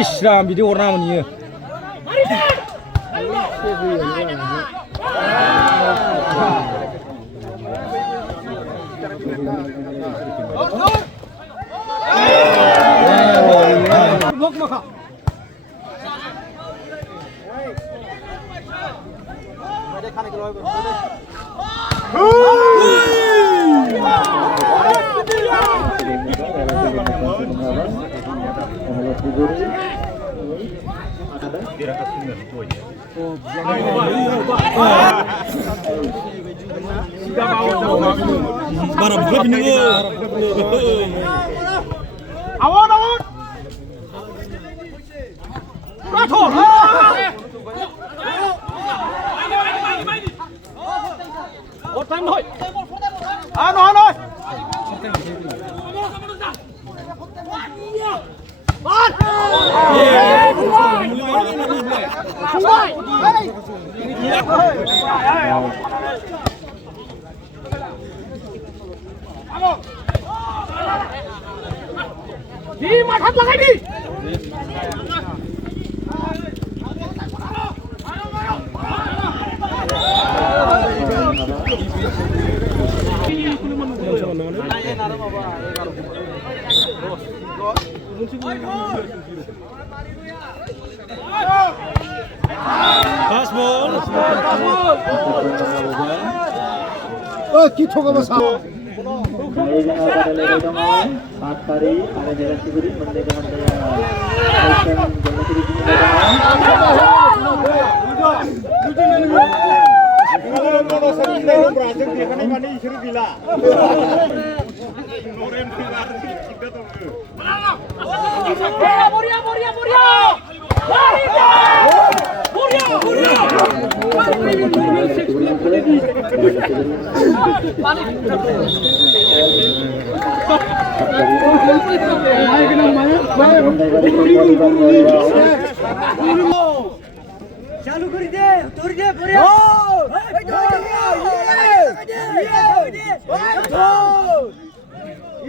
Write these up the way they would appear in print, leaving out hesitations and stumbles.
Islam bidik warna mana ni? Lok maka. Awon. Rathor. Một time thôi. Nói. Đi mà thắt lại đi. Pass ball. Kita kau masuk. चालू कर दे तोड़ दे बोरिया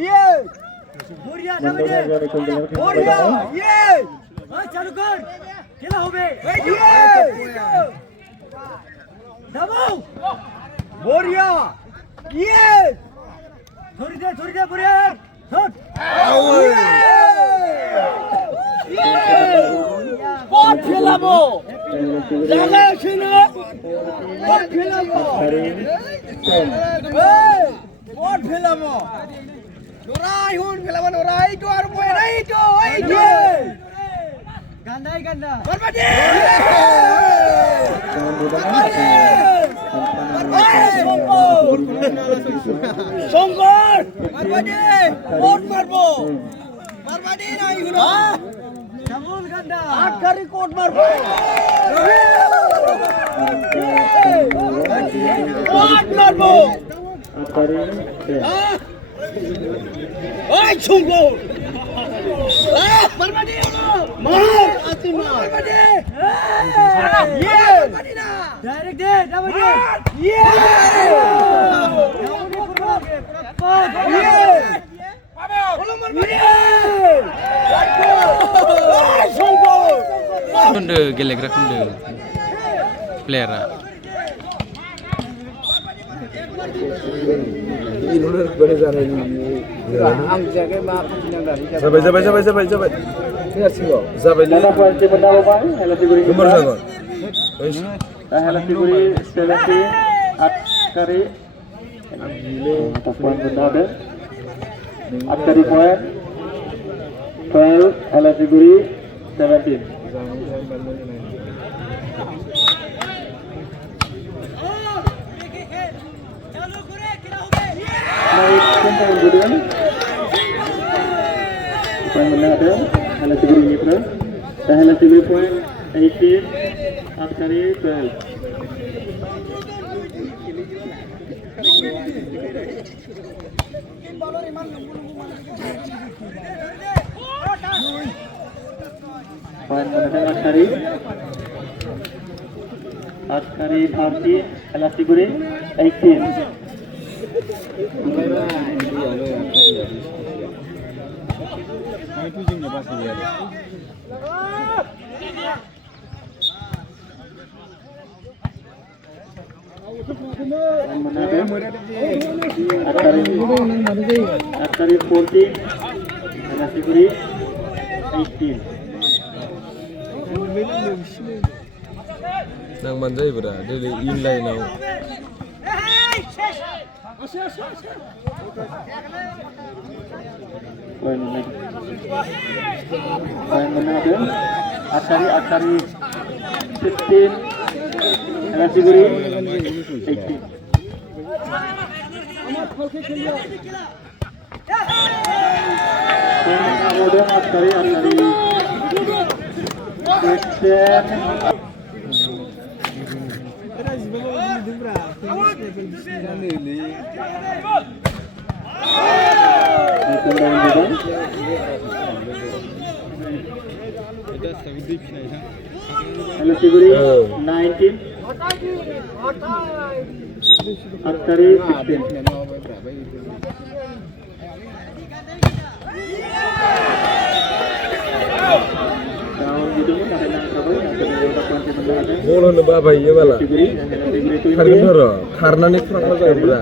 ये बोरिया बोरिया ये चालू कर खेला होबे दबाओ बोरिया ये थोड़ी दे बोरिया छोड़ बहुत खेलाबो জায়গা আছে না বহুত খেলাবো বহুত খেলাবো ওরাই হুন খেলাবো ওরাই তো আর বই নাই তো এই যে গান্ডা বরবাদি শঙ্কর বরবাদি বহুত মারবো বরবাদি নাই হুন Jamul ganda. 8 kali court marbo. Court marbo. Oi chungo. Barbadi. Mar. Atima. Barbadi. Yeah. Barbadi na. Direct de. Barbadi. Yeah. Yeah. Kunde gelegera kunde player. Sampai. Nomor sangat. Atkari point 12 Halasiguri 17. Naik point kemudian point menada Halasiguri Mitra Halasiguri point 18 Atkari 12. Poin menang Atkari 30 Halasiguri 18. Itu jengnya pasti ya. Askari 14, Helasiguri 18. Nang manjai bra, dari inline now. Poin menang. Askari 15, Helasiguri 18. Kemudian Askari 19, Askari 16. Bola neba bayi ya bala. Harga doro, karena nih kurang aja bra.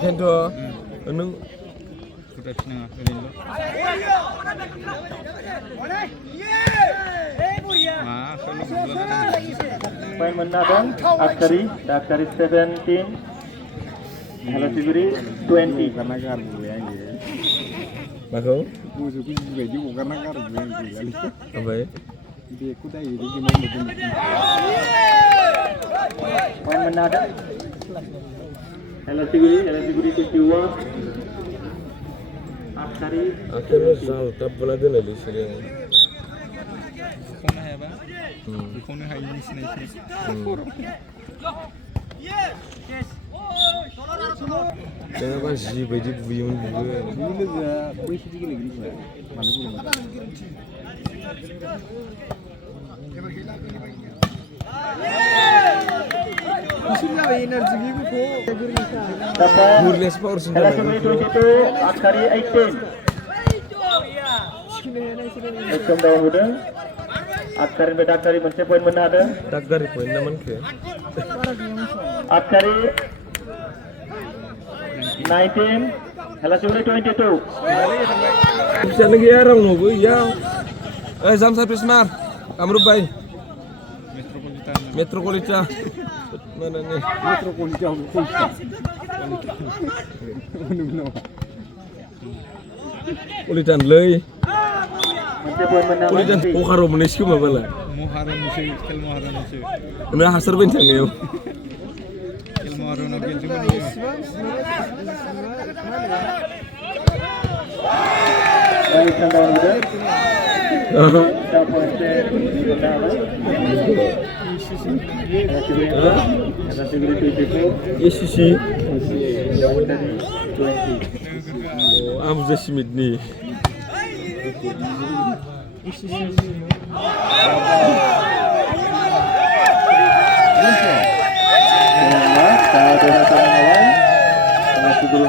Ikan tuh, anu. Sudah senang ini lo. Poin menang Askari 17, Helasiguri 20. Makau? Musuh ku juga juga karena karena kali. Apa ya? Dia ku dah ini gimana begini. Poin menang Helasiguri 22, Askari Akhirnya sal, tak pernah ada lagi sih. Kona ya bang? Kona hai ini sini. Jangan kan sih baju buyung juga. Ini dah boleh sedikit lagi nih bang. Mana boleh? Musuhnya energi gitu. Burles power sudah. Helasiguri 22, Askari 18. Ekam daun udah. Askari berdakari mencari poin menang. Tak dari poin naman ke. Askari 19, Helasiguri 22. Bisa lagi arang lo, bu ya. Zam servis mar, Amrub bay. Metropolitan. Mana nih? Metropolitan. Politan lei. Mencari poin menang. Politan pokaro menisku mabala. Muharam musuh, kel muharam musuh. Nah hasar bencang ya. Kel muharam nabil cuma. Ekam daun udah. Kita poin Helasiguri 24. Yes sih. 20. Oh, Amza Schmidt nih. Saya